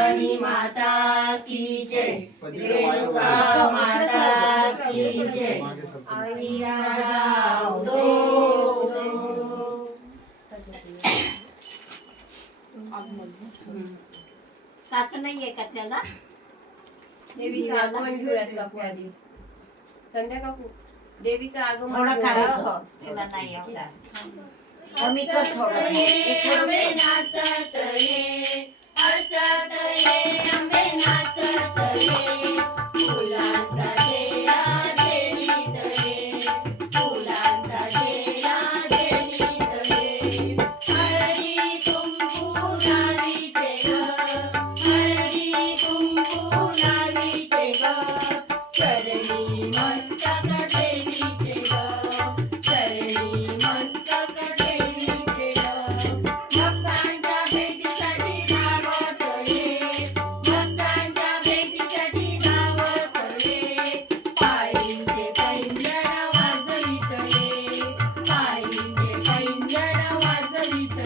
आणि माता की जय, रेणुका माता की जय, आई राजा उदो उदो. सासं नाहीये का त्याला? देवीचं आगमन घेऊयात काकू आधी. संध्या काकू देवीचं आगमन थोडा घेऊया. खाली. हो, त्याला नाही एवढा. कमी कर थोडं. हसत ये, नाचत ये, हसत